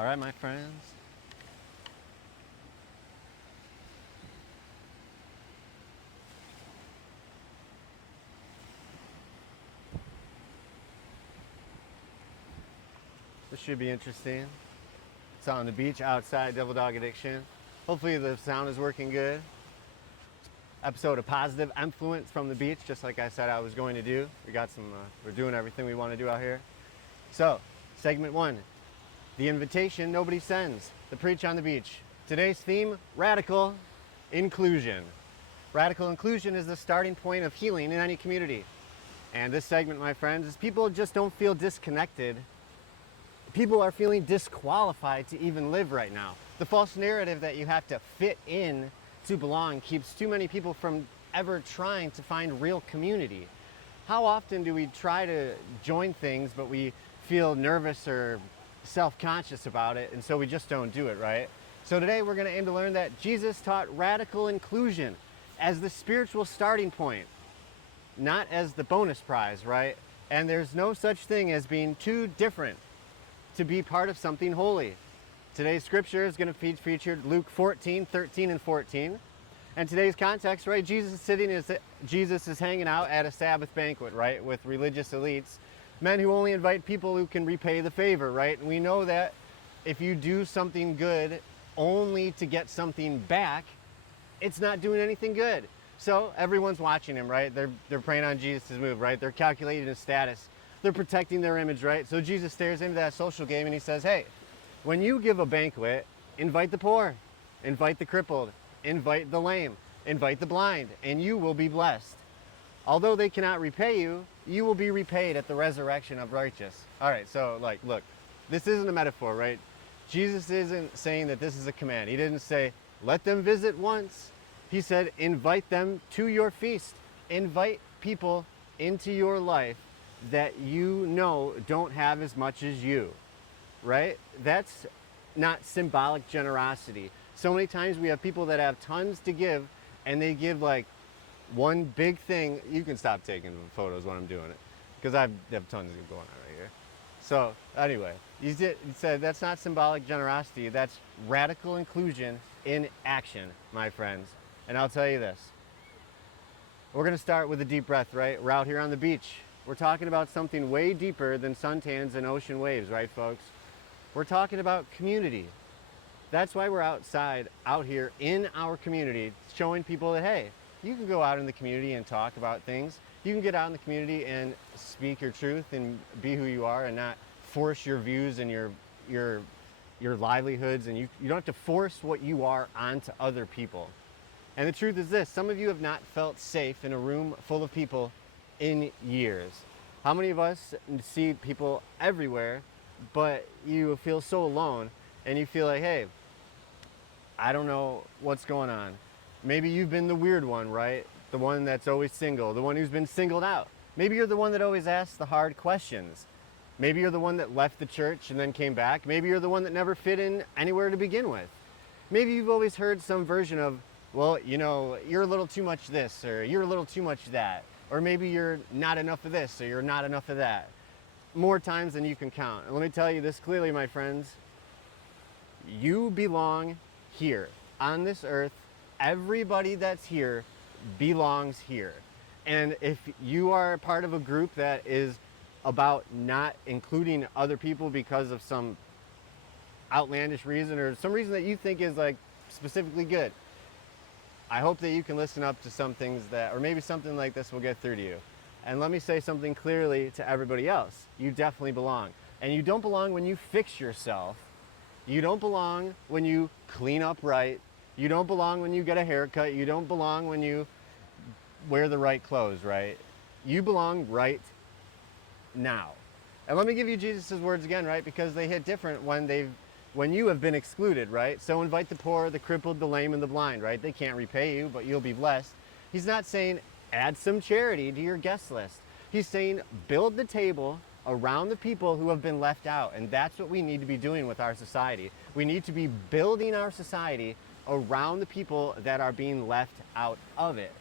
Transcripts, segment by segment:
All right, my friends. This should be interesting. It's on the beach outside Devil Dog Addiction. Hopefully the sound is working good. Episode of Positive Influence from the beach, just like I said I was going to do. We're doing everything we want to do out here. So, segment 1, the invitation nobody sends, the preach on the beach. Today's theme, radical inclusion. Radical inclusion is the starting point of healing in any community. And this segment, my friends, is people just don't feel disconnected. People are feeling disqualified to even live right now. The false narrative that you have to fit in to belong keeps too many people from ever trying to find real community. How often do we try to join things, but we feel nervous or self-conscious about it, and so we just don't do it, right? So today we're going to aim to learn that Jesus taught radical inclusion as the spiritual starting point, not as the bonus prize, right? And there's no such thing as being too different to be part of something holy. Today's scripture is going to be featured Luke 14, 13, and 14. And today's context, right, Jesus is hanging out at a Sabbath banquet, right, with religious elites, men who only invite people who can repay the favor, right? And we know that if you do something good only to get something back, it's not doing anything good. So everyone's watching him, right? They're preying on Jesus' move, right? They're calculating his status. They're protecting their image, right? So Jesus stares into that social game and he says, hey, when you give a banquet, invite the poor, invite the crippled, invite the lame, invite the blind, and you will be blessed. Although they cannot repay you, you will be repaid at the resurrection of righteous. All right, so look, this isn't a metaphor, right? Jesus isn't saying that this is a command. He didn't say, let them visit once. He said, invite them to your feast. Invite people into your life that you know don't have as much as you, right? That's not symbolic generosity. So many times we have people that have tons to give and they give like one big thing. You can stop taking photos when I'm doing it because I have tons going on right here. So anyway, he said that's not symbolic generosity. That's radical inclusion in action, my friends. And I'll tell you this. We're going to start with a deep breath, right? We're out here on the beach. We're talking about something way deeper than suntans and ocean waves, right, folks? We're talking about community. That's why we're outside, out here in our community, showing people that, hey, you can go out in the community and talk about things. You can get out in the community and speak your truth and be who you are and not force your views and your livelihoods. And you don't have to force what you are onto other people. And the truth is this, some of you have not felt safe in a room full of people in years. How many of us see people everywhere, but you feel so alone and you feel like, hey, I don't know what's going on. Maybe you've been the weird one, right? The one that's always single, the one who's been singled out. Maybe you're the one that always asks the hard questions. Maybe you're the one that left the church and then came back. Maybe you're the one that never fit in anywhere to begin with. Maybe you've always heard some version of, well, you know, you're a little too much this, or you're a little too much that. Or maybe you're not enough of this, or you're not enough of that. More times than you can count. And let me tell you this clearly, my friends. You belong here, on this earth. Everybody that's here belongs here. And if you are part of a group that is about not including other people because of some outlandish reason, or some reason that you think is like specifically good, I hope that you can listen up to some things that, or maybe something like this will get through to you. And let me say something clearly to everybody else. You definitely belong. And you don't belong when you fix yourself. You don't belong when you clean up right. You don't belong when you get a haircut. You don't belong when you wear the right clothes, right? You belong right now. And let me give you Jesus' words again, right? Because they hit different when you have been excluded, right? So invite the poor, the crippled, the lame, and the blind, right? They can't repay you, but you'll be blessed. He's not saying add some charity to your guest list. He's saying build the table around the people who have been left out. And that's what we need to be doing with our society. We need to be building our society around the people that are being left out of it.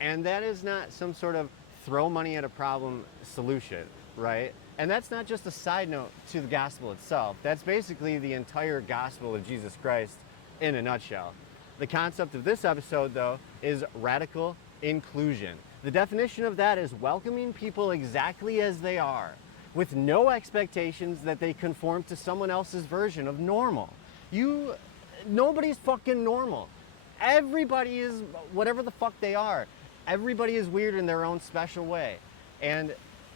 And that is not some sort of throw money at a problem solution, right? And that's not just a side note to the gospel itself. That's basically the entire gospel of Jesus Christ in a nutshell. The concept of this episode, though, is radical inclusion. The definition of that is welcoming people exactly as they are, with no expectations that they conform to someone else's version of normal. Nobody's fucking normal. Everybody is whatever the fuck they are. Everybody is weird in their own special way. And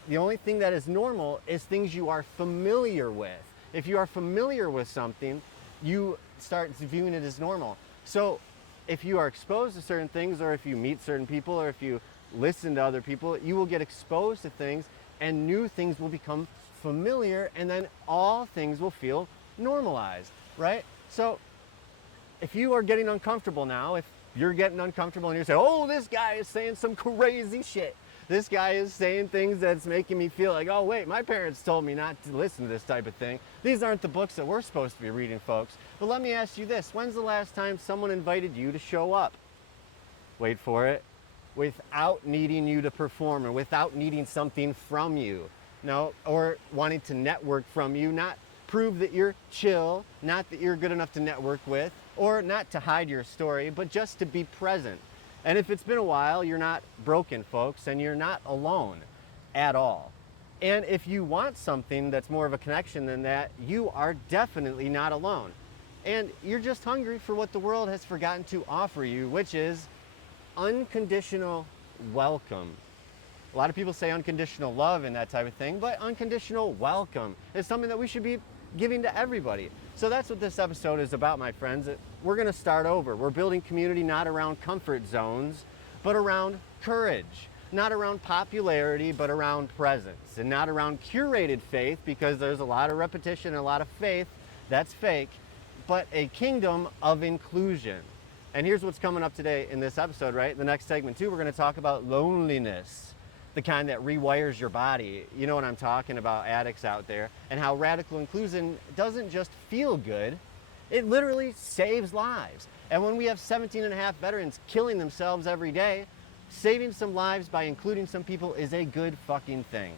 the only thing that is normal is things you are familiar with. If you are familiar with something, you start viewing it as normal. So if you are exposed to certain things, or if you meet certain people, or if you listen to other people, you will get exposed to things, and new things will become familiar, and then all things will feel normalized, right? So if you are getting uncomfortable now, if you're getting uncomfortable and you're saying, oh, this guy is saying some crazy shit. This guy is saying things that's making me feel like, oh wait, my parents told me not to listen to this type of thing. These aren't the books that we're supposed to be reading, folks. But let me ask you this, when's the last time someone invited you to show up? Wait for it. Without needing you to perform, or without needing something from you. No, or wanting to network from you, not prove that you're chill, not that you're good enough to network with, or not to hide your story, but just to be present. And if it's been a while, you're not broken, folks, and you're not alone at all. And if you want something that's more of a connection than that, you are definitely not alone. And you're just hungry for what the world has forgotten to offer you, which is unconditional welcome. A lot of people say unconditional love and that type of thing, but unconditional welcome is something that we should be giving to everybody. So that's what this episode is about, my friends. We're going to start over. We're building community not around comfort zones, but around courage. Not around popularity, but around presence. And not around curated faith, because there's a lot of repetition and a lot of faith that's fake, but a kingdom of inclusion. And here's what's coming up today in this episode, right? The next segment too, we're going to talk about loneliness, the kind that rewires your body. You know what I'm talking about, addicts out there, and how radical inclusion doesn't just feel good, it literally saves lives. And when we have 17.5 veterans killing themselves every day, saving some lives by including some people is a good fucking thing.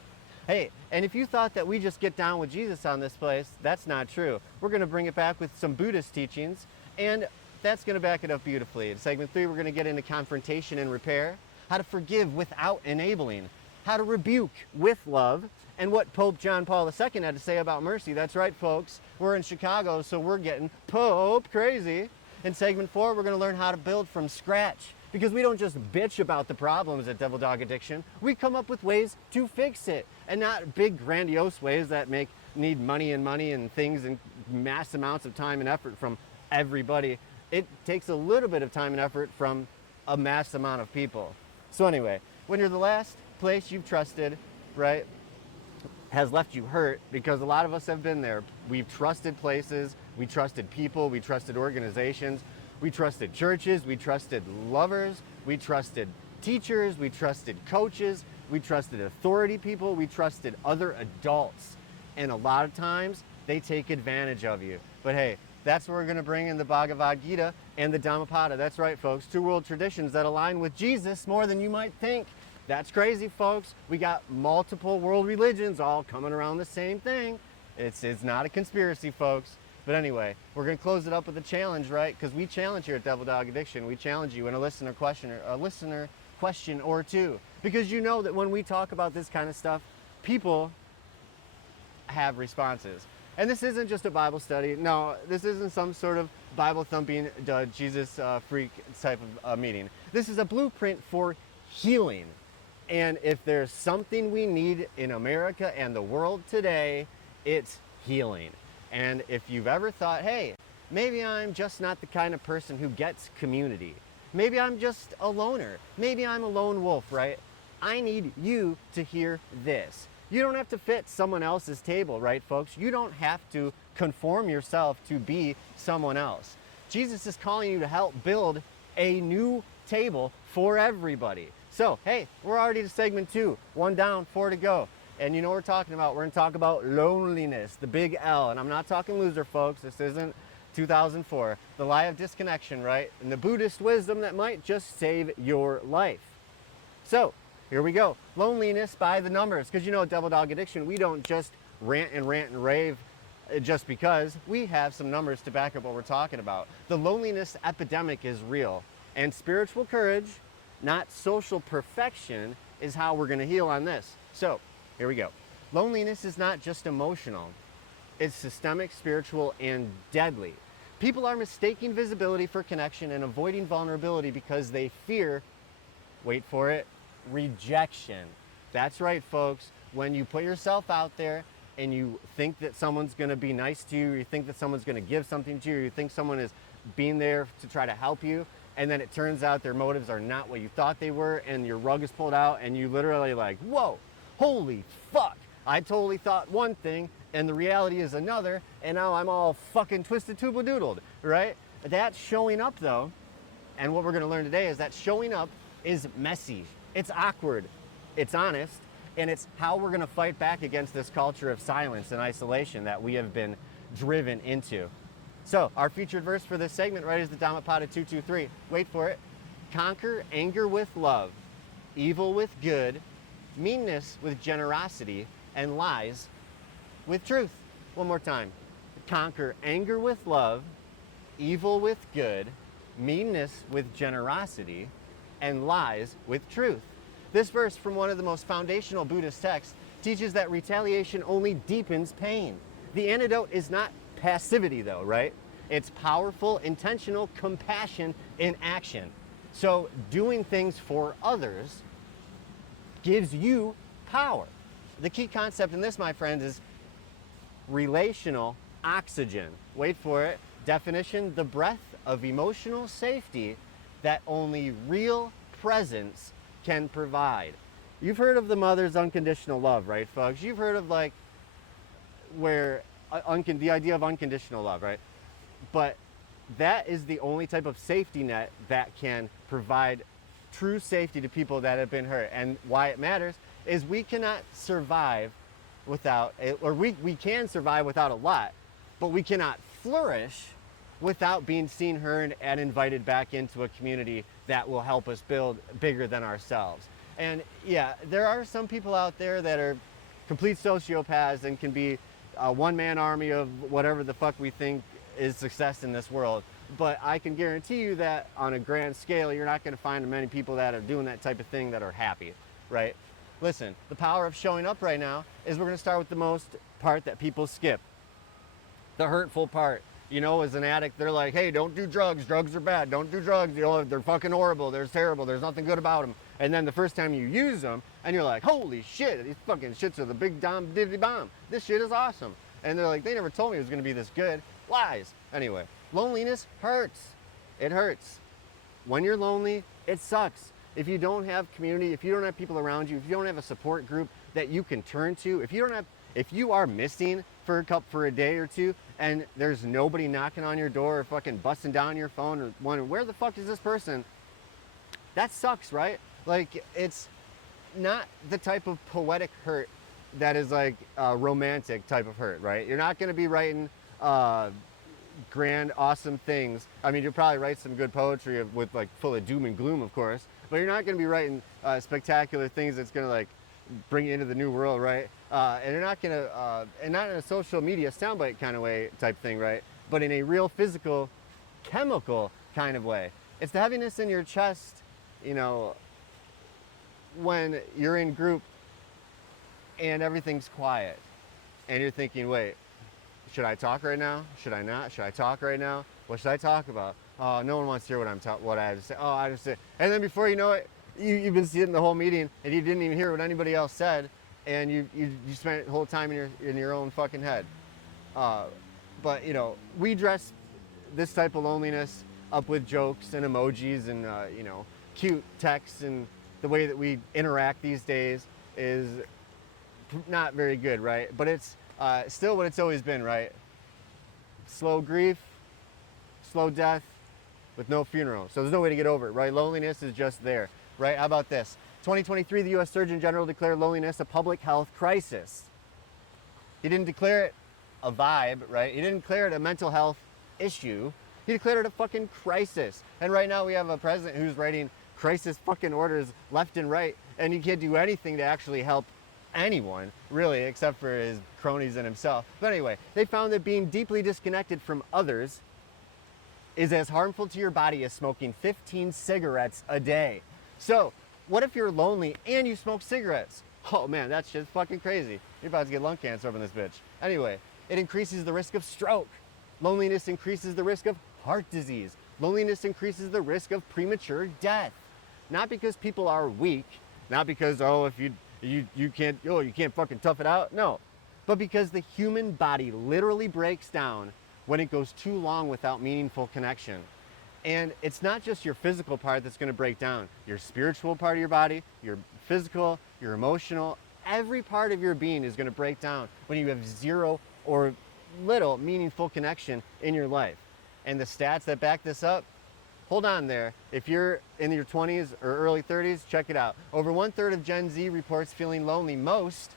Hey, and if you thought that we just get down with Jesus on this place, that's not true. We're going to bring it back with some Buddhist teachings, and that's going to back it up beautifully. In segment 3, we're going to get into confrontation and repair, how to forgive without enabling, how to rebuke with love, and what Pope John Paul II had to say about mercy. That's right, folks. We're in Chicago, so we're getting Pope crazy. In segment 4, we're going to learn how to build from scratch, because we don't just bitch about the problems at Devil Dog Addiction. We come up with ways to fix it, and not big grandiose ways that need money and things and mass amounts of time and effort from everybody. It takes a little bit of time and effort from a mass amount of people. So anyway, when you're the last place you've trusted, right, has left you hurt, because a lot of us have been there. We've trusted places, we trusted people, we trusted organizations, we trusted churches, we trusted lovers, we trusted teachers, we trusted coaches, we trusted authority people, we trusted other adults. And a lot of times, they take advantage of you. But hey, that's where we're going to bring in the Bhagavad Gita and the Dhammapada. That's right, folks. 2 world traditions that align with Jesus more than you might think. That's crazy, folks. We got multiple world religions all coming around the same thing. It's not a conspiracy, folks. But anyway, we're going to close it up with a challenge, right? Because we challenge here at Devil Dog Addiction. We challenge you in a listener question or two. Because you know that when we talk about this kind of stuff, people have responses. And this isn't just a Bible study. No, this isn't some sort of Bible thumping Jesus freak type of meeting. This is a blueprint for healing. And if there's something we need in America and the world today, it's healing. And if you've ever thought, hey, maybe I'm just not the kind of person who gets community. Maybe I'm just a loner. Maybe I'm a lone wolf, right? I need you to hear this. You don't have to fit someone else's table, right, folks? You don't have to conform yourself to be someone else. Jesus is calling you to help build a new table for everybody. So, hey, we're already to segment 2. 1 down, 4 to go. And you know what we're talking about. We're going to talk about loneliness, the big L. And I'm not talking loser, folks. This isn't 2004. The lie of disconnection, right? And the Buddhist wisdom that might just save your life. So, Here we go. Loneliness by the numbers. Because you know, Devil Dog Addiction, we don't just rant and rave just because. We have some numbers to back up what we're talking about. The loneliness epidemic is real. And spiritual courage, not social perfection, is how we're going to heal on this. So, here we go. Loneliness is not just emotional. It's systemic, spiritual, and deadly. People are mistaking visibility for connection and avoiding vulnerability because they fear, wait for it, rejection. That's right, folks. When you put yourself out there and you think that someone's going to be nice to you, or you think that someone's going to give something to you, or you think someone is being there to try to help you, and then it turns out their motives are not what you thought they were, and your rug is pulled out, and you literally like, whoa, holy fuck. I totally thought one thing, and the reality is another, and now I'm all fucking twisted doodled, right? That's showing up though, and what we're gonna learn today is that showing up is messy, it's awkward, it's honest, and it's how we're gonna fight back against this culture of silence and isolation that we have been driven into. So, our featured verse for this segment, right, is the Dhammapada 223. Wait for it. Conquer anger with love, evil with good, meanness with generosity, and lies with truth. One more time. Conquer anger with love, evil with good, meanness with generosity, and lies with truth. This verse from one of the most foundational Buddhist texts teaches that retaliation only deepens pain. The antidote is not passivity though, right? It's powerful, intentional compassion in action. So doing things for others gives you power. The key concept in this, my friends, is relational oxygen. Wait for it. Definition: the breath of emotional safety that only real presence can provide. You've heard of the mother's unconditional love, right, folks? You've heard of like where the idea of unconditional love, right? But that is the only type of safety net that can provide true safety to people that have been hurt. And why it matters is we cannot survive without, or we can survive without a lot, but we cannot flourish without being seen, heard, and invited back into a community that will help us build bigger than ourselves. And yeah, there are some people out there that are complete sociopaths and can be a one-man army of whatever the fuck we think is success in this world. But I can guarantee you that on a grand scale, you're not going to find many people that are doing that type of thing that are happy, right? Listen, the power of showing up right now is we're going to start with the most part that people skip. The hurtful part. You know, as an addict, they're like, hey, don't do drugs. Drugs are bad. Don't do drugs. You know, they're fucking horrible. They're terrible. There's nothing good about them. And then the first time you use them, and you're like, holy shit, these fucking shits are the big dom diddly bomb. This shit is awesome. And they're like, they never told me it was going to be this good. Lies. Anyway, loneliness hurts. It hurts. When you're lonely, it sucks. If you don't have community, if you don't have people around you, if you don't have a support group that you can turn to, if you are missing for a day or two and there's nobody knocking on your door or fucking busting down your phone or wondering where the fuck is this person, that sucks, right? Like, it's not the type of poetic hurt that is like a romantic type of hurt, right? You're not going to be writing grand, awesome things. I mean, you'll probably write some good poetry with like full of doom and gloom, of course, but you're not going to be writing spectacular things that's going to like bring you into the new world, right? And you're not going to, and not in a social media soundbite kind of way type thing, right? But in a real physical, chemical kind of way. It's the heaviness in your chest, you know, when you're in group and everything's quiet and you're thinking, wait, should I talk right now? Should I not? Should I talk right now? What should I talk about? Oh, no one wants to hear what I have to say. Oh, I just say. And then before you know it, you've been sitting the whole meeting and you didn't even hear what anybody else said, and you spent the whole time in your own fucking head. But you know, we dress this type of loneliness up with jokes and emojis and you know, cute texts, and the way that we interact these days is not very good, right? But it's still what it's always been, right? Slow grief, slow death, with no funeral. So there's no way to get over it, right? Loneliness is just there, right? How about this? 2023, the U.S. Surgeon General declared loneliness a public health crisis. He didn't declare it a vibe, right? He didn't declare it a mental health issue. He declared it a fucking crisis. And right now we have a president who's writing crisis fucking orders left and right, and he can't do anything to actually help anyone, really, except for his cronies and himself. But anyway, they found that being deeply disconnected from others is as harmful to your body as smoking 15 cigarettes a day. So, what if you're lonely and you smoke cigarettes? Oh man, that's just fucking crazy. You're about to get lung cancer from this bitch. Anyway, it increases the risk of stroke. Loneliness increases the risk of heart disease. Loneliness increases the risk of premature death. Not because people are weak, not because, oh, if you can't fucking tough it out. No, but because the human body literally breaks down when it goes too long without meaningful connection. And it's not just your physical part that's going to break down. Your spiritual part of your body, your physical, your emotional, every part of your being is going to break down when you have zero or little meaningful connection in your life. And the stats that back this up, hold on there. If you're in your 20s or early 30s, check it out. Over 1/3 of Gen Z reports feeling lonely most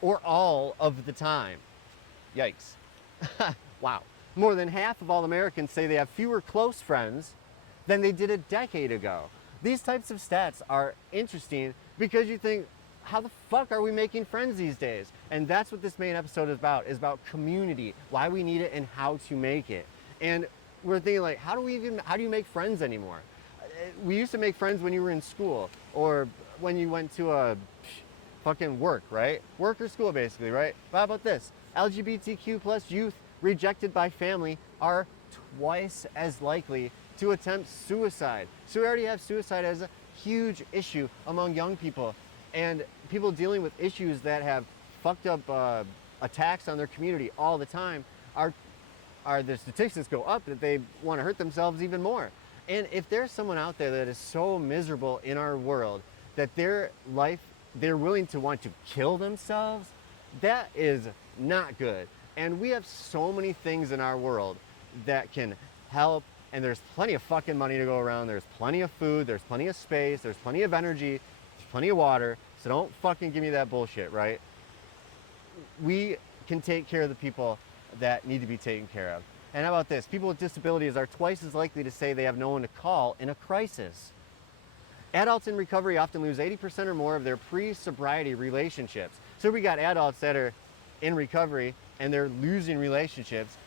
or all of the time. Yikes. Wow. More than half of all Americans say they have fewer close friends than they did a decade ago. These types of stats are interesting because you think, how the fuck are we making friends these days? And that's what this main episode is about community, why we need it and how to make it. And we're thinking like, how do you make friends anymore? We used to make friends when you were in school or when you went to a fucking work, right? Work or school basically, right? But how about this? LGBTQ plus youth rejected by family are twice as likely to attempt suicide. So we already have suicide as a huge issue among young people, and people dealing with issues that have fucked up attacks on their community all the time are the statistics go up that they want to hurt themselves even more. And if there's someone out there that is so miserable in our world that their life, they're willing to want to kill themselves, that is not good. And we have so many things in our world that can help, and there's plenty of fucking money to go around. There's plenty of food, there's plenty of space, there's plenty of energy, there's plenty of water. So don't fucking give me that bullshit, right? We can take care of the people that need to be taken care of. And how about this? People with disabilities are twice as likely to say they have no one to call in a crisis. Adults in recovery often lose 80% or more of their pre-sobriety relationships. So we got adults that are in recovery and they're losing relationships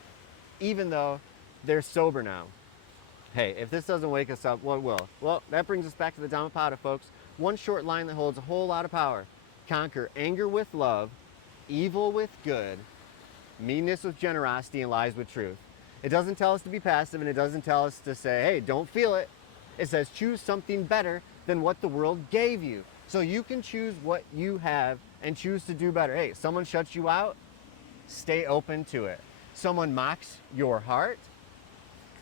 even though they're sober now. Hey, if this doesn't wake us up, what will? Well, that brings us back to the Dhammapada, folks. One short line that holds a whole lot of power. Conquer anger with love, evil with good, meanness with generosity, and lies with truth. It doesn't tell us to be passive, and it doesn't tell us to say, hey, don't feel it. It says choose something better than what the world gave you. So you can choose what you have and choose to do better. Hey, someone shuts you out, stay open to it. Someone mocks your heart,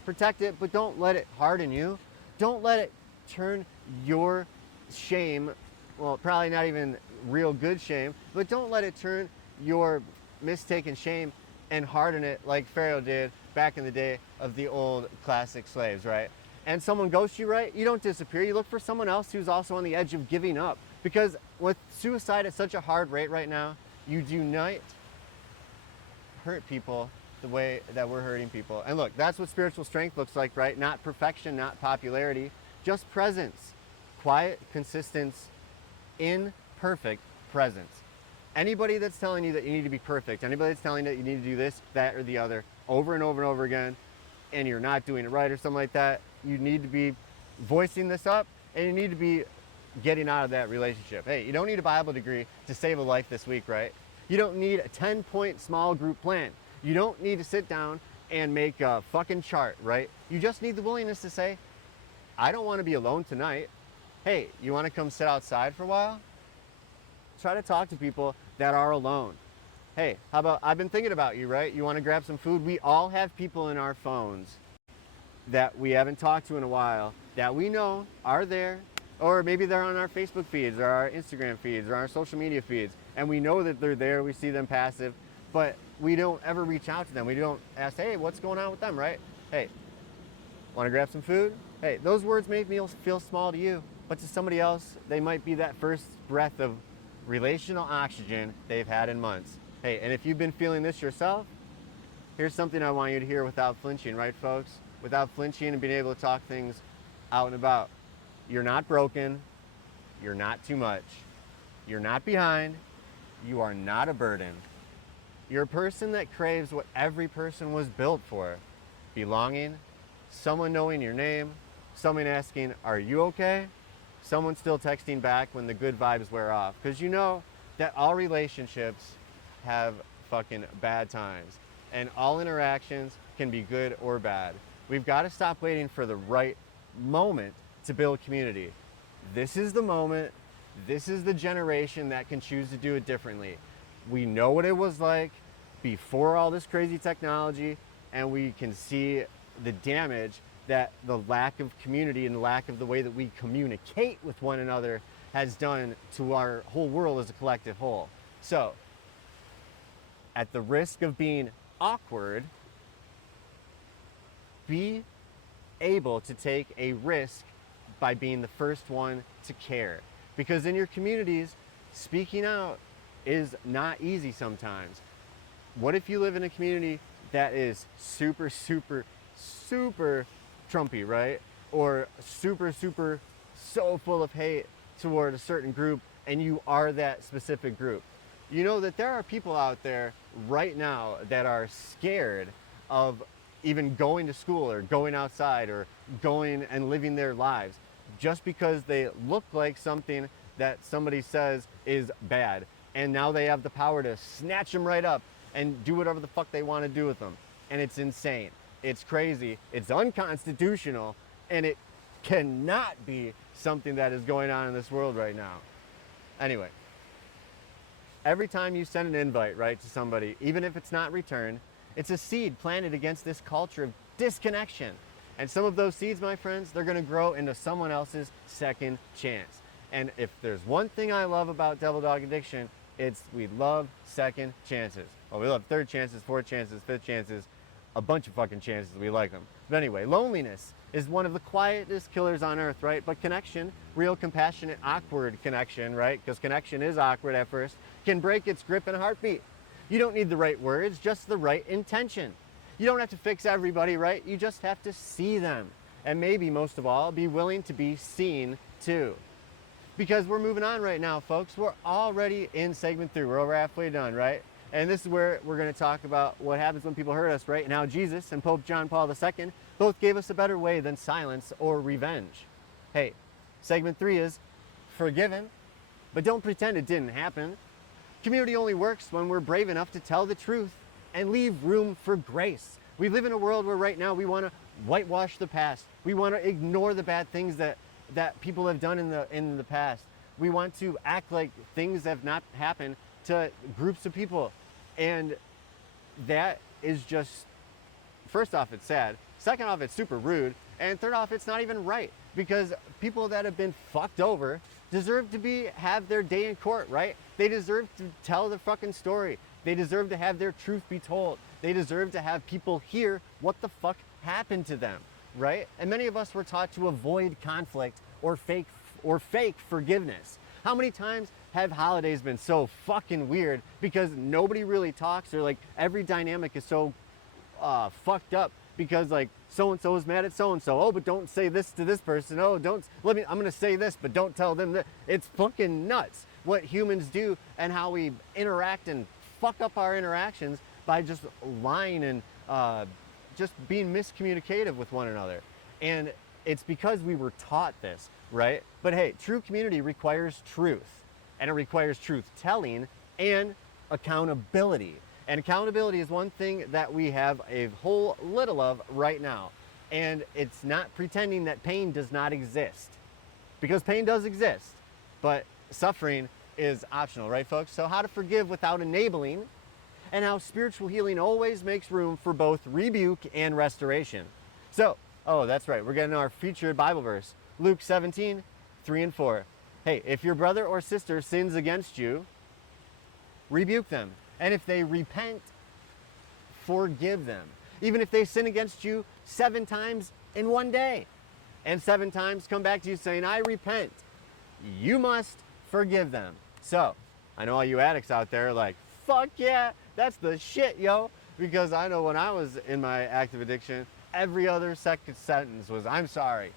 protect it, but don't let it harden you. Don't let it turn your shame, well, probably not even real good shame, but don't let it turn your mistaken shame and harden it like Pharaoh did back in the day of the old classic slaves, right? And someone ghosts you, right? You don't disappear. You look for someone else who's also on the edge of giving up. Because with suicide at such a hard rate right now, you do not hurt people the way that we're hurting people. And look, that's what spiritual strength looks like, right? Not perfection, not popularity, just presence. Quiet, consistent, imperfect presence. Anybody that's telling you that you need to be perfect, anybody that's telling you that you need to do this, that, or the other over and over and over again, and you're not doing it right or something like that, you need to be voicing this up, and you need to be getting out of that relationship. Hey, you don't need a Bible degree to save a life this week, right? You don't need a 10-point small group plan. You don't need to sit down and make a fucking chart, right? You just need the willingness to say, I don't want to be alone tonight. Hey, you want to come sit outside for a while? Try to talk to people that are alone. Hey, how about, I've been thinking about you, right? You want to grab some food? We all have people in our phones that we haven't talked to in a while that we know are there, or maybe they're on our Facebook feeds or our Instagram feeds or our social media feeds, and we know that they're there, we see them passive, but we don't ever reach out to them. We don't ask, hey, what's going on with them, right? Hey, want to grab some food? Hey, those words make me feel small to you, but to somebody else, they might be that first breath of relational oxygen they've had in months. Hey, and if you've been feeling this yourself, here's something I want you to hear without flinching, right, folks? Without flinching and being able to talk things out and about. You're not broken. You're not too much. You're not behind. You are not a burden. You're a person that craves what every person was built for: belonging, someone knowing your name, someone asking, "Are you okay?" Someone still texting back when the good vibes wear off. Because you know that all relationships have fucking bad times, and all interactions can be good or bad. We've got to stop waiting for the right moment to build community. This is the moment. This is the generation that can choose to do it differently. We know what it was like before all this crazy technology, and we can see the damage that the lack of community and the lack of the way that we communicate with one another has done to our whole world as a collective whole. So, at the risk of being awkward, be able to take a risk by being the first one to care. Because in your communities, speaking out is not easy sometimes. What if you live in a community that is super, super, super Trumpy, right? Or super, super, so full of hate toward a certain group, and you are that specific group? You know that there are people out there right now that are scared of even going to school or going outside or going and living their lives just because they look like something that somebody says is bad. And now they have the power to snatch them right up and do whatever the fuck they want to do with them. And it's insane. It's crazy. It's unconstitutional. And it cannot be something that is going on in this world right now. Anyway, every time you send an invite, right, to somebody, even if it's not returned, it's a seed planted against this culture of disconnection. And some of those seeds, my friends, they're going to grow into someone else's second chance. And if there's one thing I love about Devil Dog Addiction, it's we love second chances. Well, we love third chances, fourth chances, fifth chances, a bunch of fucking chances. We like them. But anyway, loneliness is one of the quietest killers on earth, right? But connection, real compassionate, awkward connection, right? Because connection is awkward at first, can break its grip in a heartbeat. You don't need the right words, just the right intention. You don't have to fix everybody, right? You just have to see them. And maybe most of all, be willing to be seen too. Because we're moving on right now, folks. We're already in segment 3. We're over halfway done, right? And this is where we're going to talk about what happens when people hurt us, right? And how Jesus and Pope John Paul II both gave us a better way than silence or revenge. Hey, segment 3 is forgiven, but don't pretend it didn't happen. Community only works when we're brave enough to tell the truth and leave room for grace. We live in a world where right now we want to whitewash the past. We want to ignore the bad things that people have done in the past. We want to act like things have not happened to groups of people. And that is just, first off, it's sad. Second off, it's super rude. And third off, it's not even right. Because people that have been fucked over deserve to have their day in court, right? They deserve to tell the fucking story. They deserve to have their truth be told. They deserve to have people hear what the fuck happened to them, right? And many of us were taught to avoid conflict or fake forgiveness. How many times have holidays been so fucking weird because nobody really talks, or like every dynamic is so fucked up because like so-and-so is mad at so-and-so. Oh, but don't say this to this person. Oh, I'm gonna say this, but don't tell them that. It's fucking nuts what humans do and how we interact and fuck up our interactions by just lying and just being miscommunicative with one another. And it's because we were taught this, right? But hey, true community requires truth, and it requires truth telling and accountability. And accountability is one thing that we have a whole little of right now. And it's not pretending that pain does not exist, because pain does exist, but suffering is optional, right, folks? So how to forgive without enabling, and how spiritual healing always makes room for both rebuke and restoration. So, oh, that's right, we're getting our featured Bible verse, Luke 17, 3 and 4. Hey, if your brother or sister sins against you, rebuke them. And if they repent, forgive them. Even if they sin against you 7 times in one day, and 7 times come back to you saying, I repent, you must forgive them. So, I know all you addicts out there are like, fuck yeah, that's the shit, yo. Because I know when I was in my active addiction, every other second sentence was, I'm sorry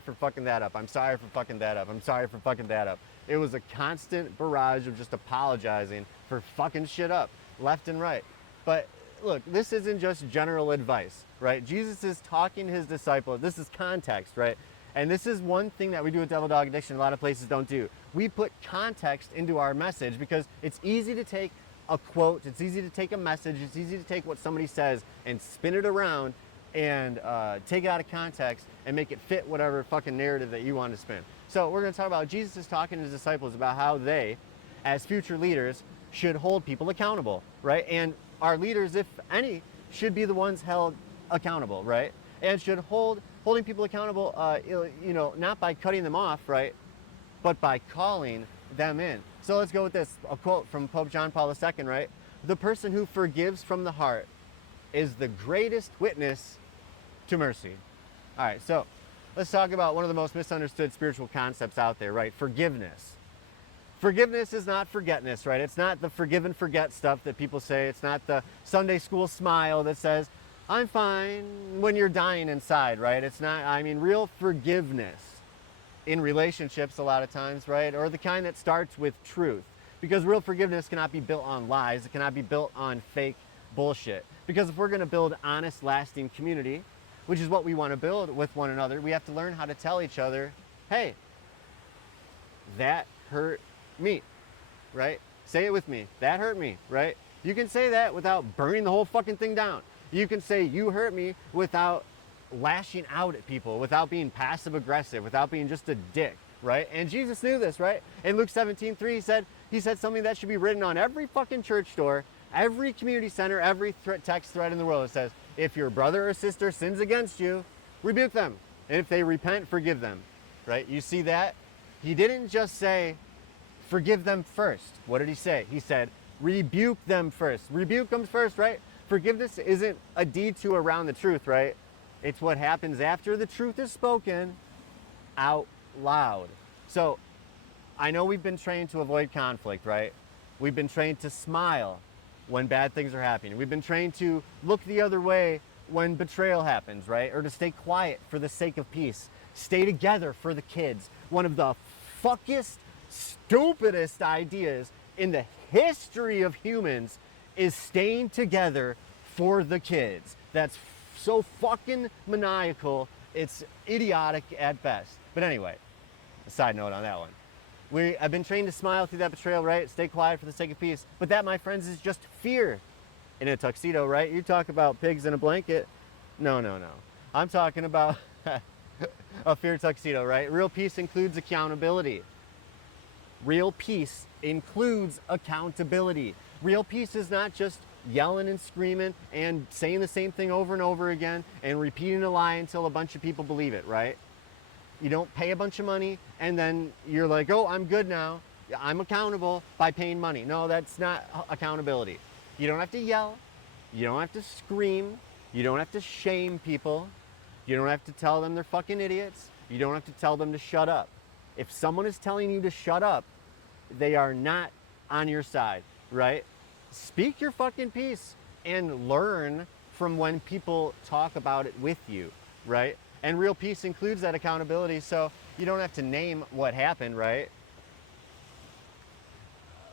for fucking that up, I'm sorry for fucking that up, I'm sorry for fucking that up. It was a constant barrage of just apologizing for fucking shit up, left and right. But look, this isn't just general advice, right? Jesus is talking to his disciples. This is context, right? And this is one thing that we do at Devil Dog Addiction a lot of places don't do. We put context into our message because it's easy to take a quote, it's easy to take a message, it's easy to take what somebody says and spin it around and take it out of context and make it fit whatever fucking narrative that you want to spin. So we're going to talk about Jesus is talking to his disciples about how they, as future leaders, should hold people accountable, right? And our leaders, if any, should be the ones held accountable, right? And should holding people accountable, not by cutting them off, right? But by calling them in. So let's go with this, a quote from Pope John Paul II, right? The person who forgives from the heart is the greatest witness to mercy. All right, so let's talk about one of the most misunderstood spiritual concepts out there, right? Forgiveness. Forgiveness is not forgetness, right? It's not the forgive and forget stuff that people say. It's not the Sunday school smile that says, I'm fine, when you're dying inside, right? It's not, real forgiveness in relationships a lot of times, right? Or the kind that starts with truth. Because real forgiveness cannot be built on lies. It cannot be built on fake bullshit. Because if we're going to build honest, lasting community, which is what we want to build with one another, we have to learn how to tell each other, hey, that hurt me, right? Say it with me. That hurt me, right? You can say that without burning the whole fucking thing down. You can say you hurt me without lashing out at people, without being passive aggressive, without being just a dick, right? And Jesus knew this, right? In Luke 17:3, he said something that should be written on every fucking church door, every community center, every text thread in the world. It says, if your brother or sister sins against you, rebuke them. And if they repent, forgive them, right? You see that? He didn't just say, forgive them first. What did he say? He said, rebuke them first. Rebuke them first, right? Forgiveness isn't a detour around the truth, right? It's what happens after the truth is spoken out loud. So I know we've been trained to avoid conflict, right? We've been trained to smile when bad things are happening. We've been trained to look the other way when betrayal happens, right? Or to stay quiet for the sake of peace. Stay together for the kids. One of the fuckiest, stupidest ideas in the history of humans is staying together for the kids. That's so fucking maniacal, it's idiotic at best. But anyway, a side note on that one. I've been trained to smile through that betrayal, right? Stay quiet for the sake of peace. But that, my friends, is just fear in a tuxedo, right? You talk about pigs in a blanket. No. I'm talking about a fear tuxedo, right? Real peace includes accountability. Real peace includes accountability. Real peace is not just yelling and screaming and saying the same thing over and over again and repeating a lie until a bunch of people believe it, right? You don't pay a bunch of money and then you're like, oh, I'm good now. I'm accountable by paying money. No, that's not accountability. You don't have to yell. You don't have to scream. You don't have to shame people. You don't have to tell them they're fucking idiots. You don't have to tell them to shut up. If someone is telling you to shut up, they are not on your side, right? Speak your fucking piece and learn from when people talk about it with you, right? And real peace includes that accountability, so you don't have to name what happened, right?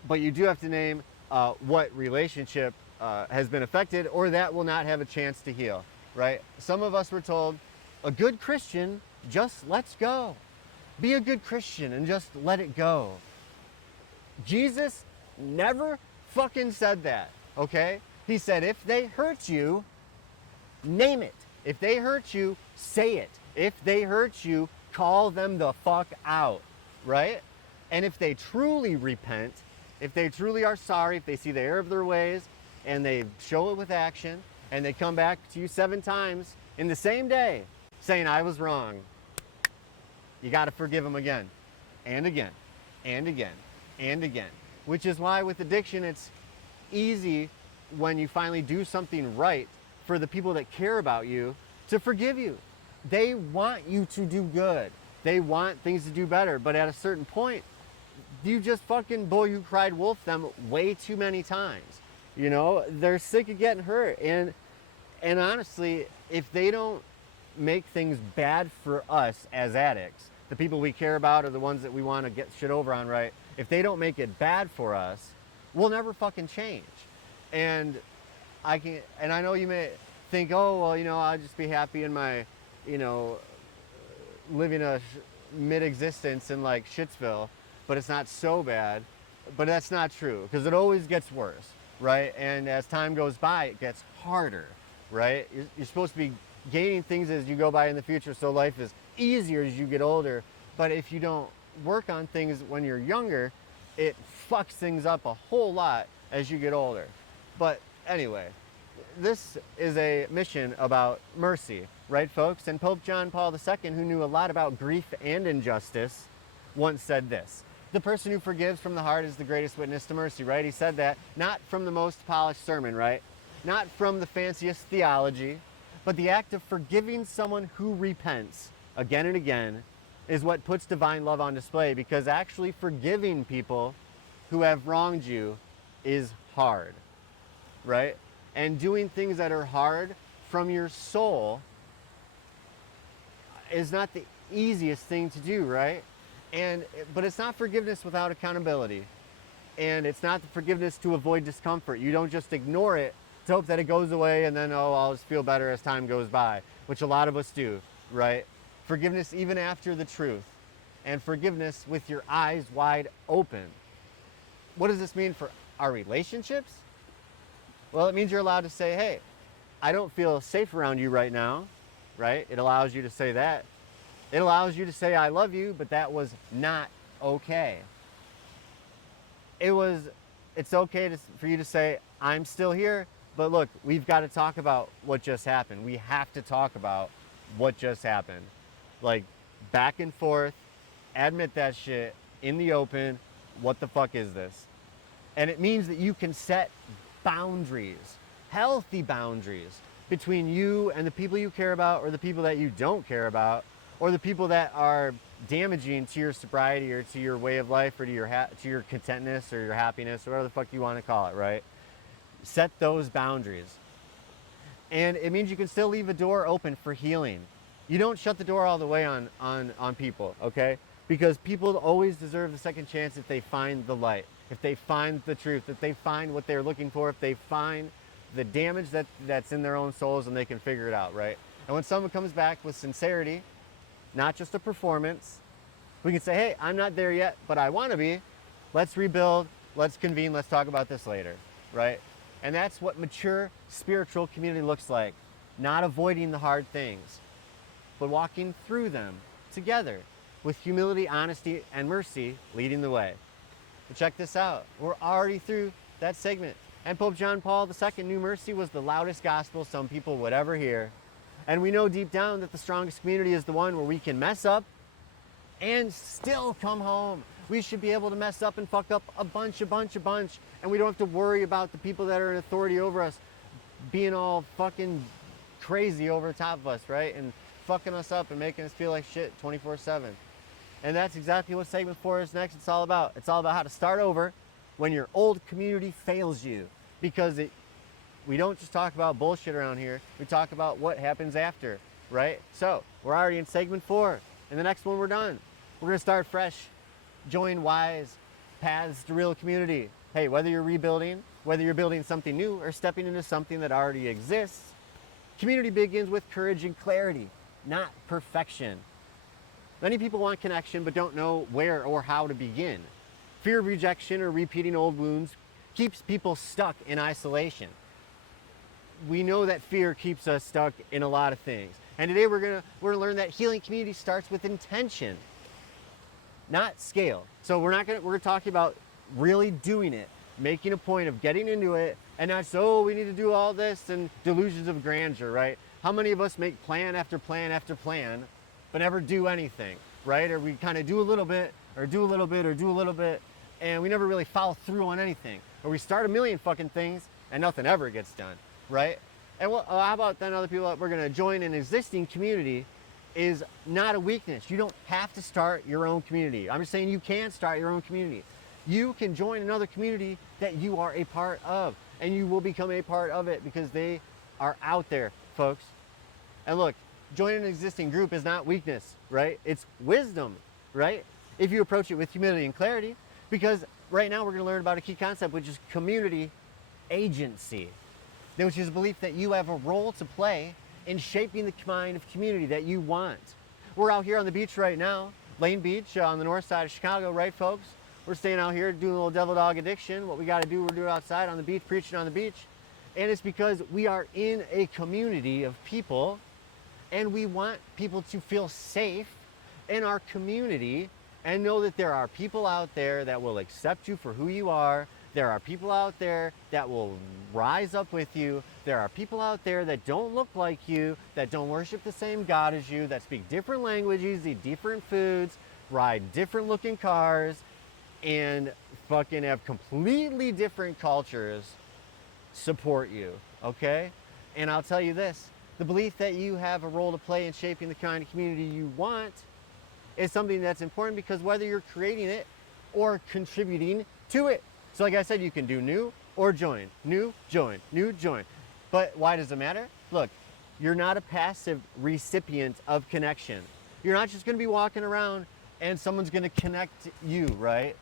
But you do have to name what relationship has been affected or that will not have a chance to heal, right? Some of us were told, a good Christian just lets go. Be a good Christian and just let it go. Jesus never fucking said that, okay? He said, if they hurt you, name it. If they hurt you, say it. If they hurt you, call them the fuck out, right? And if they truly repent, if they truly are sorry, if they see the error of their ways, and they show it with action, and they come back to you 7 times in the same day, saying, I was wrong, you gotta forgive them again, and again, and again, and again. Which is why with addiction, it's easy when you finally do something right for the people that care about you to forgive you. They want you to do good. They want things to do better. But at a certain point, you just fucking boy who cried wolf them way too many times. You know, they're sick of getting hurt. And And honestly, if they don't make things bad for us as addicts, the people we care about are the ones that we want to get shit over on, right? If they don't make it bad for us, we'll never fucking change. And I know you may think, oh, well, I'll just be happy in my, you know, living a mid-existence in like Shitsville, but it's not so bad. But that's not true, because it always gets worse, right? And as time goes by, it gets harder, right? You're supposed to be gaining things as you go by in the future, so life is easier as you get older. But if you don't work on things when you're younger, it fucks things up a whole lot as you get older. But anyway, this is a mission about mercy, right, folks? And Pope John Paul II, who knew a lot about grief and injustice, once said this: the person who forgives from the heart is the greatest witness to mercy, right? He said that not from the most polished sermon, right? Not from the fanciest theology, but the act of forgiving someone who repents again and again is what puts divine love on display, because actually forgiving people who have wronged you is hard, right? And doing things that are hard from your soul is not the easiest thing to do, right? But it's not forgiveness without accountability. And it's not the forgiveness to avoid discomfort. You don't just ignore it to hope that it goes away and then, oh, I'll just feel better as time goes by, which a lot of us do, right? Forgiveness even after the truth. And forgiveness with your eyes wide open. What does this mean for our relationships? Well, it means you're allowed to say, hey, I don't feel safe around you right now, right? It allows you to say that. It allows you to say, I love you, but that was not okay. It's okay for you to say, I'm still here, but look, we've got to talk about what just happened. We have to talk about what just happened. Like, back and forth, admit that shit in the open. What the fuck is this? And it means that you can set boundaries, healthy boundaries, between you and the people you care about, or the people that you don't care about, or the people that are damaging to your sobriety or to your way of life or to your contentness or your happiness or whatever the fuck you want to call it, right? Set those boundaries. And it means you can still leave a door open for healing. You don't shut the door all the way on people, okay? Because people always deserve the second chance if they find the light, if they find the truth, if they find what they're looking for, if they find the damage that's in their own souls and they can figure it out, right? And when someone comes back with sincerity, not just a performance, we can say, hey, I'm not there yet, but I want to be. Let's rebuild, let's convene, let's talk about this later, right? And that's what mature spiritual community looks like. Not avoiding the hard things, but walking through them together with humility, honesty, and mercy leading the way. So check this out. We're already through that segment. And Pope John Paul II knew mercy was the loudest gospel some people would ever hear. And we know deep down that the strongest community is the one where we can mess up and still come home. We should be able to mess up and fuck up a bunch, and we don't have to worry about the people that are in authority over us being all fucking crazy over the top of us, right? And fucking us up and making us feel like shit 24/7. And that's exactly what segment 4 is next. It's all about how to start over when your old community fails you, because we don't just talk about bullshit around here. We talk about what happens after, right? So we're already in segment 4. In the next one, we're done. We're going to start fresh. Join wise paths to real community. Hey, whether you're rebuilding, whether you're building something new, or stepping into something that already exists, community begins with courage and clarity, not perfection. Many people want connection but don't know where or how to begin. Fear of rejection or repeating old wounds keeps people stuck in isolation. We know that fear keeps us stuck in a lot of things. And today we're gonna learn that healing community starts with intention, not scale. So we're talking about really doing it, making a point of getting into it, and not so we need to do all this and delusions of grandeur, right? How many of us make plan after plan after plan, but never do anything, right? Or we kind of do a little bit, or do a little bit, or do a little bit, and we never really follow through on anything. Or we start a million fucking things and nothing ever gets done, right? And how about then other people that we're gonna join an existing community is not a weakness. You don't have to start your own community. I'm just saying you can start your own community. You can join another community that you are a part of, and you will become a part of it because they are out there, folks. And look, joining an existing group is not weakness, right? It's wisdom, right? If you approach it with humility and clarity, because right now we're going to learn about a key concept, which is community agency, which is a belief that you have a role to play in shaping the kind of community that you want. We're out here on the beach right now, Lane Beach on the north side of Chicago, right, folks? We're staying out here doing a little devil dog addiction. What we got to do, we're doing outside on the beach, preaching on the beach. And it's because we are in a community of people, and we want people to feel safe in our community and know that there are people out there that will accept you for who you are. There are people out there that will rise up with you. There are people out there that don't look like you, that don't worship the same God as you, that speak different languages, eat different foods, ride different looking cars, and fucking have completely different cultures support you, okay? And I'll tell you this, the belief that you have a role to play in shaping the kind of community you want is something that's important, because whether you're creating it or contributing to it. So like I said, you can do new or join, new, join, new, join. But why does it matter? Look, you're not a passive recipient of connection. You're not just gonna be walking around and someone's gonna connect you, right?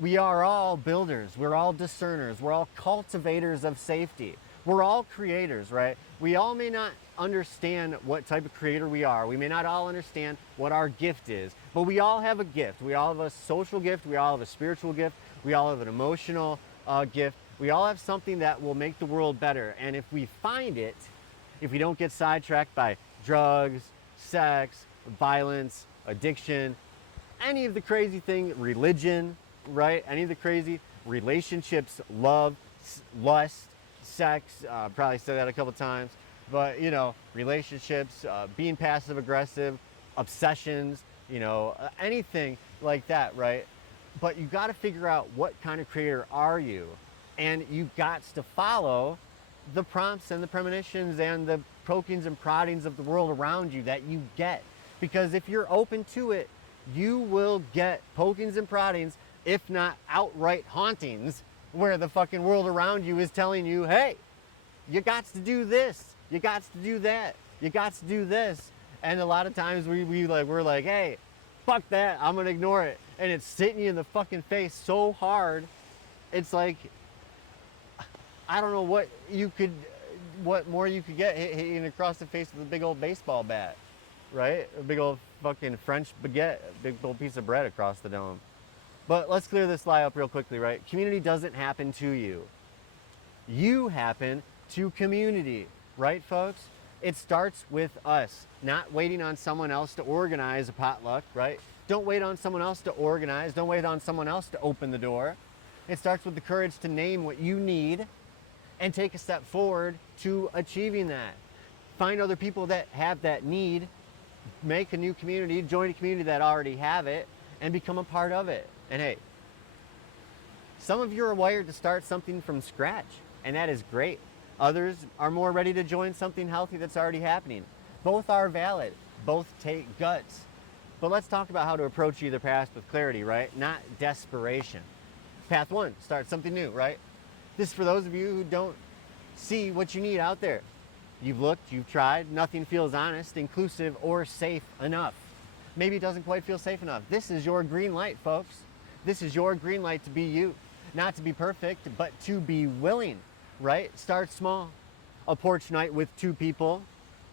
We are all builders, we're all discerners, we're all cultivators of safety. We're all creators, right? We all may not understand what type of creator we are. We may not all understand what our gift is, but we all have a gift. We all have a social gift, we all have a spiritual gift, we all have an emotional gift. We all have something that will make the world better. And if we find it, if we don't get sidetracked by drugs, sex, violence, addiction, any of the crazy thing, religion, right? Any of the crazy relationships, love, lust, sex, probably said that a couple times, but you know, relationships, being passive aggressive, obsessions, you know, anything like that, right? But you got to figure out what kind of creator are you, and you got to follow the prompts and the premonitions and the pokings and proddings of the world around you that you get, because if you're open to it, you will get pokings and proddings, if not outright hauntings, where the fucking world around you is telling you, hey, you got to do this, you got to do that, you got to do this. And a lot of times we're like, hey, fuck that, I'm gonna ignore it. And it's hitting you in the fucking face so hard, it's like, I don't know what more you could get hitting across the face with a big old baseball bat, right? A big old fucking French baguette, a big old piece of bread across the dome. But let's clear this lie up real quickly, right? Community doesn't happen to you. You happen to community, right, folks? It starts with us, not waiting on someone else to organize a potluck, right? Don't wait on someone else to organize. Don't wait on someone else to open the door. It starts with the courage to name what you need and take a step forward to achieving that. Find other people that have that need, make a new community, join a community that already have it, and become a part of it. And hey, some of you are wired to start something from scratch, and that is great. Others are more ready to join something healthy that's already happening. Both are valid. Both take guts. But let's talk about how to approach either path with clarity, right? Not desperation. Path one, start something new, right? This is for those of you who don't see what you need out there. You've looked, you've tried, nothing feels honest, inclusive, or safe enough. Maybe it doesn't quite feel safe enough. This is your green light, folks. This is your green light to be you. Not to be perfect, but to be willing, right? Start small. A porch night with 2 people,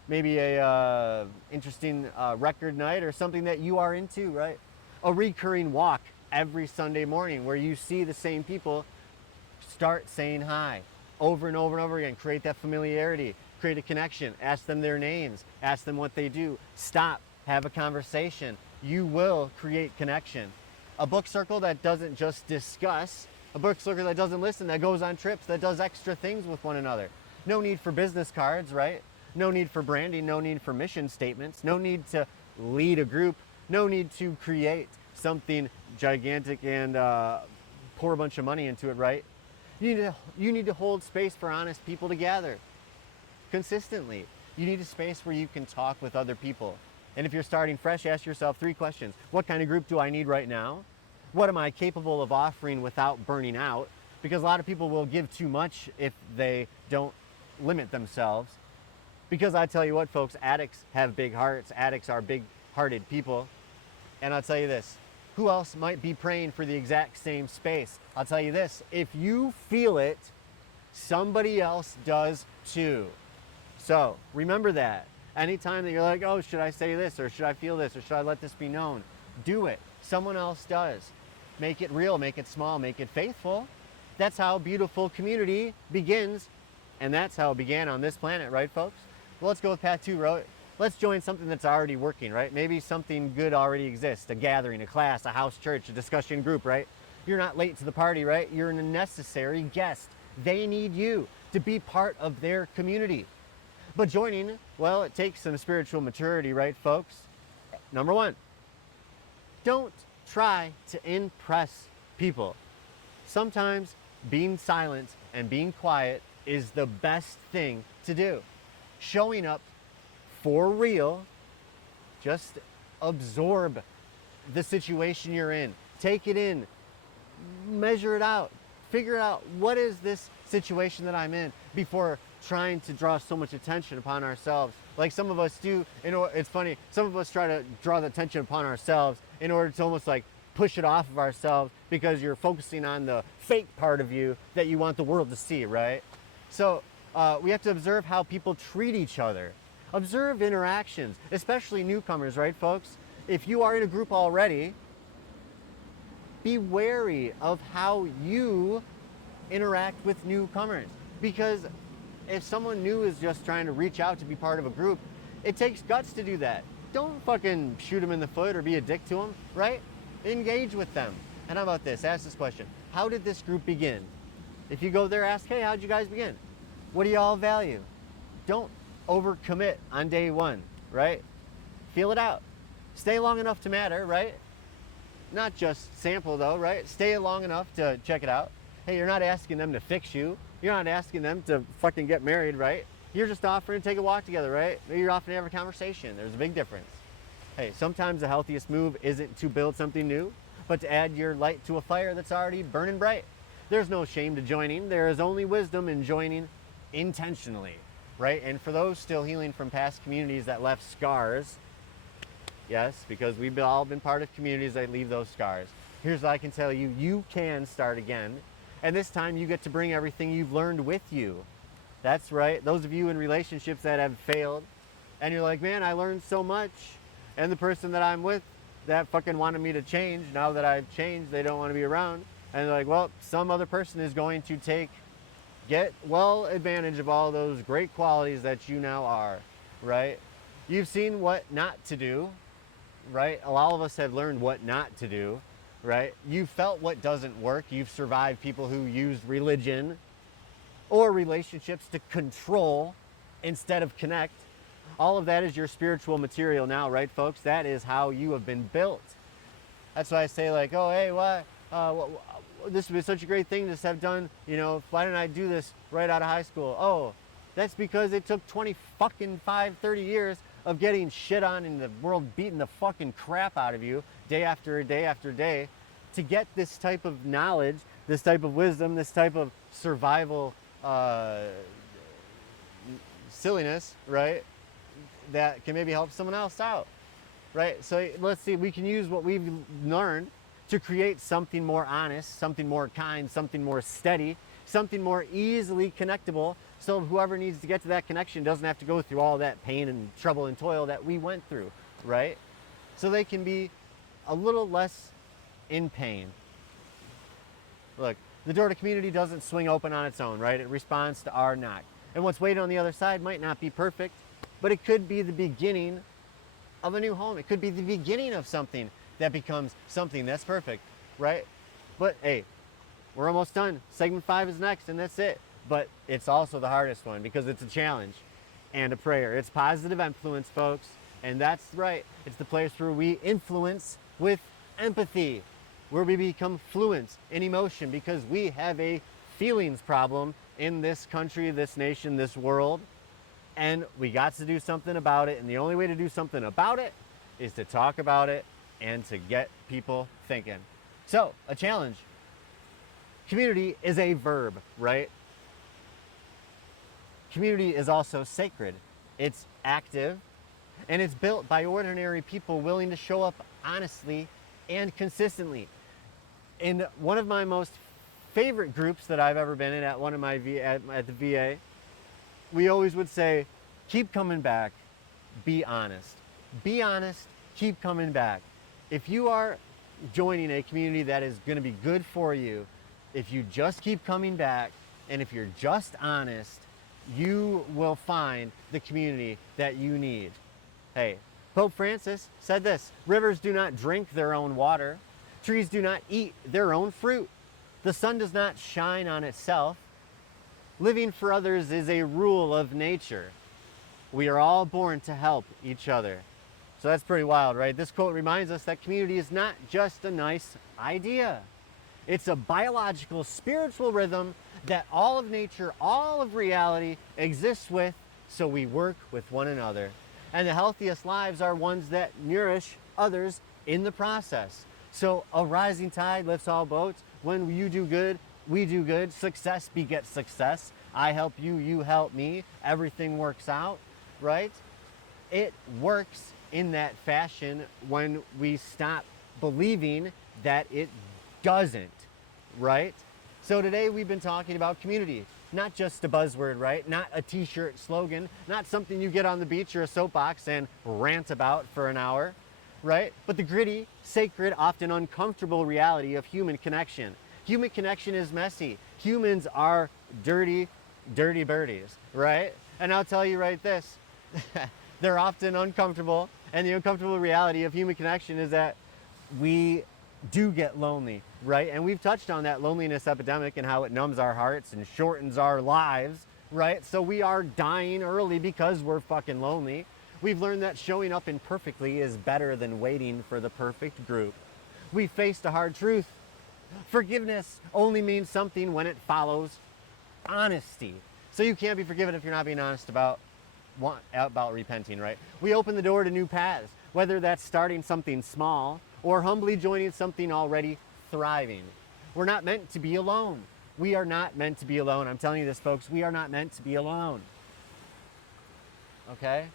maybe a interesting record night or something that you are into, right? A recurring walk every Sunday morning where you see the same people. Start saying hi over and over and over again. Create that familiarity, create a connection, ask them their names, ask them what they do. Stop, have a conversation. You will create connection. A book circle that doesn't just discuss, a book circle that doesn't listen, that goes on trips, that does extra things with one another. No need for business cards, right? No need for branding, no need for mission statements, no need to lead a group, no need to create something gigantic and pour a bunch of money into it, right? You need to hold space for honest people to gather consistently. You need a space where you can talk with other people. And if you're starting fresh, ask yourself 3 questions. What kind of group do I need right now? What am I capable of offering without burning out? Because a lot of people will give too much if they don't limit themselves. Because I tell you what, folks, addicts have big hearts. Addicts are big-hearted people. And I'll tell you this, who else might be praying for the exact same space? I'll tell you this, if you feel it, somebody else does too. So remember that. Anytime that you're like, oh, should I say this, or should I feel this, or should I let this be known? Do it. Someone else does. Make it real, make it small, make it faithful. That's how beautiful community begins. And that's how it began on this planet, right, folks? Well, let's go with Path 2, right? Let's join something that's already working, right? Maybe something good already exists, a gathering, a class, a house church, a discussion group, right? You're not late to the party, right? You're a necessary guest. They need you to be part of their community. But joining, well, it takes some spiritual maturity, right, folks? Number one, don't try to impress people. Sometimes being silent and being quiet is the best thing to do. Showing up for real, just absorb the situation you're in. Take it in, measure it out, figure out what is this situation that I'm in before trying to draw so much attention upon ourselves. Like some of us do, it's funny, some of us try to draw the attention upon ourselves in order to almost like push it off of ourselves because you're focusing on the fake part of you that you want the world to see, right? So we have to observe how people treat each other. Observe interactions, especially newcomers, right, folks? If you are in a group already, be wary of how you interact with newcomers. Because if someone new is just trying to reach out to be part of a group, it takes guts to do that. Don't fucking shoot them in the foot or be a dick to them, right? Engage with them. And how about this? Ask this question. How did this group begin? If you go there, ask, hey, how'd you guys begin? What do you all value? Don't overcommit on day one, right? Feel it out. Stay long enough to matter, right? Not just sample though, right? Stay long enough to check it out. Hey, you're not asking them to fix you. You're not asking them to fucking get married, right? You're just offering to take a walk together, right? Maybe you're offering to have a conversation. There's a big difference. Hey, sometimes the healthiest move isn't to build something new, but to add your light to a fire that's already burning bright. There's no shame to joining. There is only wisdom in joining intentionally, right? And for those still healing from past communities that left scars, yes, because we've all been part of communities that leave those scars. Here's what I can tell you, you can start again. And this time you get to bring everything you've learned with you. That's right. Those of you in relationships that have failed, and you're like, man, I learned so much. And the person that I'm with that fucking wanted me to change, now that I've changed, they don't want to be around. And they're like, well, some other person is going to get well advantage of all those great qualities that you now are, right? You've seen what not to do, right? A lot of us have learned what not to do, right? You've felt what doesn't work. You've survived people who used religion or relationships to control instead of connect. All of that is your spiritual material now, right, folks? That is how you have been built. That's why I say, like, oh, hey, why? This would be such a great thing to have done, you know, why didn't I do this right out of high school? Oh, that's because it took 30 years of getting shit on in the world, beating the fucking crap out of you day after day after day to get this type of knowledge, this type of wisdom, this type of survival silliness, right? That can maybe help someone else out, right? So let's see, we can use what we've learned to create something more honest, something more kind, something more steady, something more easily connectable, so whoever needs to get to that connection doesn't have to go through all that pain and trouble and toil that we went through, right? So they can be a little less in pain. Look, the door to community doesn't swing open on its own, right? It responds to our knock. And what's waiting on the other side might not be perfect, but it could be the beginning of a new home. It could be the beginning of something that becomes something that's perfect, right? But hey, we're almost done. Segment 5 is next, and that's it. But it's also the hardest one because it's a challenge and a prayer. It's positive influence, folks. And that's right. It's the place where we influence with empathy, where we become fluent in emotion because we have a feelings problem in this country, this nation, this world. And we got to do something about it. And the only way to do something about it is to talk about it and to get people thinking. So, a challenge. Community is a verb, right? Community is also sacred. It's active, and it's built by ordinary people willing to show up honestly and consistently. In one of my most favorite groups that I've ever been in at one of my at the VA, we always would say, keep coming back, be honest. Be honest, keep coming back. If you are joining a community that is going to be good for you, if you just keep coming back, and if you're just honest, you will find the community that you need. Hey, Pope Francis said this: rivers do not drink their own water, trees do not eat their own fruit, the sun does not shine on itself. Living for others is a rule of nature. We are all born to help each other. So that's pretty wild, right? This quote reminds us that community is not just a nice idea. It's a biological, spiritual rhythm that all of nature, all of reality exists with, so we work with one another. And the healthiest lives are ones that nourish others in the process. So a rising tide lifts all boats. When you do good, we do good. Success begets success. I help you, you help me. Everything works out, right? It works in that fashion when we stop believing that it doesn't, right? So today we've been talking about community, not just a buzzword, right? Not a t-shirt slogan, not something you get on the beach or a soapbox and rant about for an hour, right? But the gritty, sacred, often uncomfortable reality of human connection. Human connection is messy. Humans are dirty, dirty birdies, right? And I'll tell you right this, they're often uncomfortable, and the uncomfortable reality of human connection is that we do get lonely, right? And we've touched on that loneliness epidemic and how it numbs our hearts and shortens our lives, right? So we are dying early because we're fucking lonely. We've learned that showing up imperfectly is better than waiting for the perfect group. We faced a hard truth. Forgiveness only means something when it follows honesty. So you can't be forgiven if you're not being honest about repenting, right? We open the door to new paths, whether that's starting something small or humbly joining something already thriving. We're not meant to be alone. We are not meant to be alone. I'm telling you this, folks, we are not meant to be alone. Okay?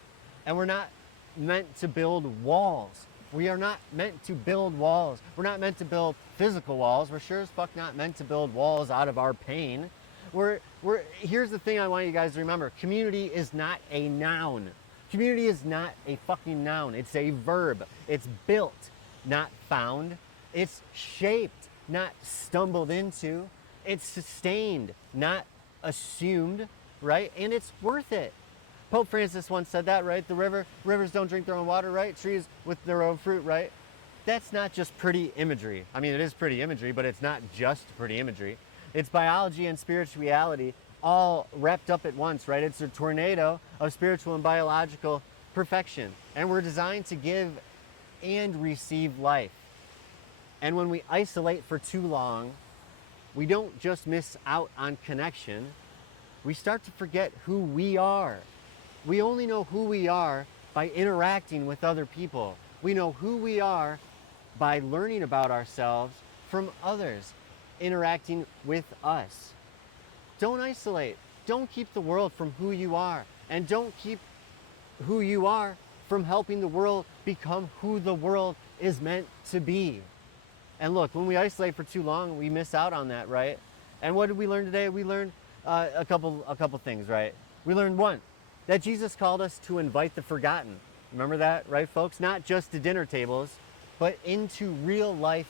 And we're not meant to build walls. We are not meant to build walls. We're not meant to build physical walls. We're sure as fuck not meant to build walls out of our pain. Here's the thing I want you guys to remember. Community is not a noun. Community is not a fucking noun. It's a verb. It's built, not found. It's shaped, not stumbled into. It's sustained, not assumed, right? And it's worth it. Pope Francis once said that, right? The rivers don't drink their own water, right? Trees with their own fruit, right? That's not just pretty imagery. I mean, it is pretty imagery, but it's not just pretty imagery. It's biology and spirituality all wrapped up at once, right? It's a tornado of spiritual and biological perfection. And we're designed to give and receive life. And when we isolate for too long, we don't just miss out on connection, we start to forget who we are. We only know who we are by interacting with other people. We know who we are by learning about ourselves from others interacting with us. Don't isolate. Don't keep the world from who you are. And don't keep who you are from helping the world become who the world is meant to be. And look, when we isolate for too long, we miss out on that, right? And what did we learn today? We learned a couple things, right? We learned one, that Jesus called us to invite the forgotten. Remember that, right, folks? Not just to dinner tables, but into real life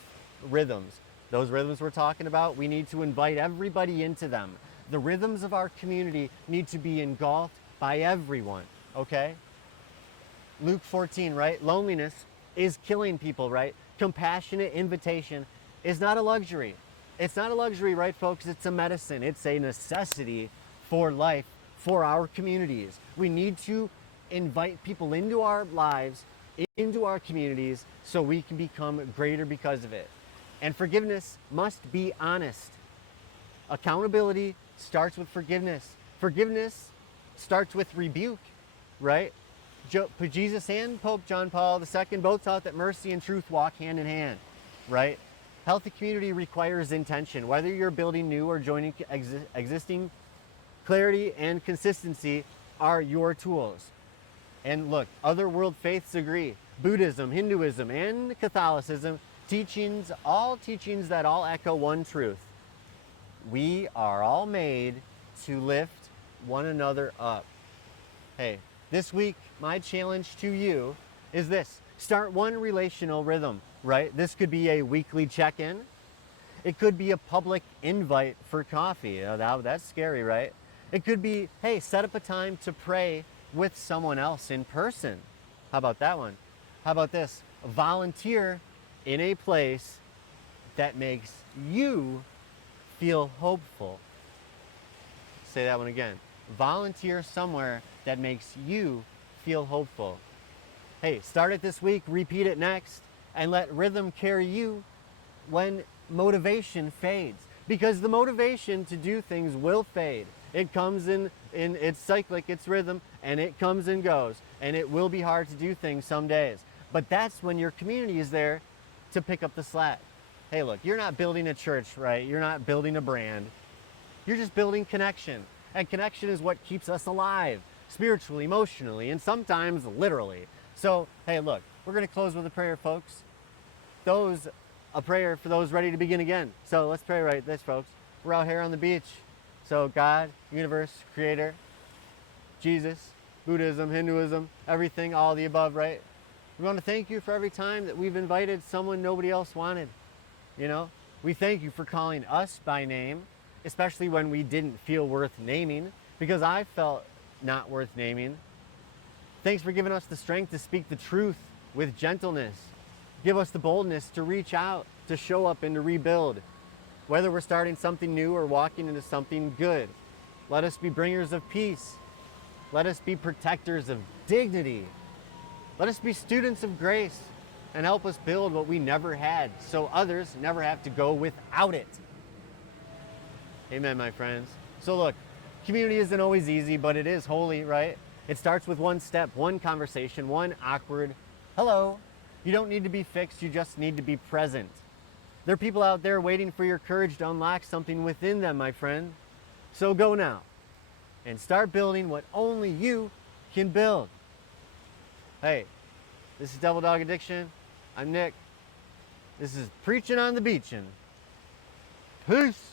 rhythms. Those rhythms we're talking about, we need to invite everybody into them. The rhythms of our community need to be engulfed by everyone, okay? Luke 14, right? Loneliness is killing people, right? Compassionate invitation is not a luxury. It's not a luxury, right, folks? It's a medicine. It's a necessity for life, for our communities. We need to invite people into our lives, into our communities, so we can become greater because of it. And forgiveness must be honest. Accountability starts with forgiveness. Forgiveness starts with rebuke, right? Jesus and Pope John Paul II both taught that mercy and truth walk hand in hand, right? Healthy community requires intention. Whether you're building new or joining existing Clarity and consistency are your tools. And look, other world faiths agree. Buddhism, Hinduism, and Catholicism, all teachings that all echo one truth. We are all made to lift one another up. Hey, this week, my challenge to you is this. Start one relational rhythm, right? This could be a weekly check-in. It could be a public invite for coffee. That's scary, right? It could be, hey, set up a time to pray with someone else in person. How about that one? How about this? Volunteer in a place that makes you feel hopeful. Say that one again. Volunteer somewhere that makes you feel hopeful. Hey, start it this week, repeat it next, and let rhythm carry you when motivation fades. Because the motivation to do things will fade. It comes in it's cyclic, it's rhythm, and it comes and goes. And it will be hard to do things some days. But that's when your community is there to pick up the slack. Hey, look, you're not building a church, right? You're not building a brand. You're just building connection. And connection is what keeps us alive, spiritually, emotionally, and sometimes literally. So, hey, look, we're going to close with a prayer, folks. A prayer for those ready to begin again. So let's pray right this, folks. We're out here on the beach. So God, universe, creator, Jesus, Buddhism, Hinduism, everything, all the above, right? We want to thank you for every time that we've invited someone nobody else wanted. You know, we thank you for calling us by name, especially when we didn't feel worth naming, because I felt not worth naming. Thanks for giving us the strength to speak the truth with gentleness. Give us the boldness to reach out, to show up, and to rebuild. Whether we're starting something new or walking into something good, let us be bringers of peace. Let us be protectors of dignity. Let us be students of grace and help us build what we never had so others never have to go without it. Amen, my friends. So look, community isn't always easy, but it is holy, right? It starts with one step, one conversation, one awkward hello. You don't need to be fixed, you just need to be present. There are people out there waiting for your courage to unlock something within them, my friend. So go now and start building what only you can build. Hey, this is Devil Dog Addiction. I'm Nick. This is Preaching on the Beach. Peace.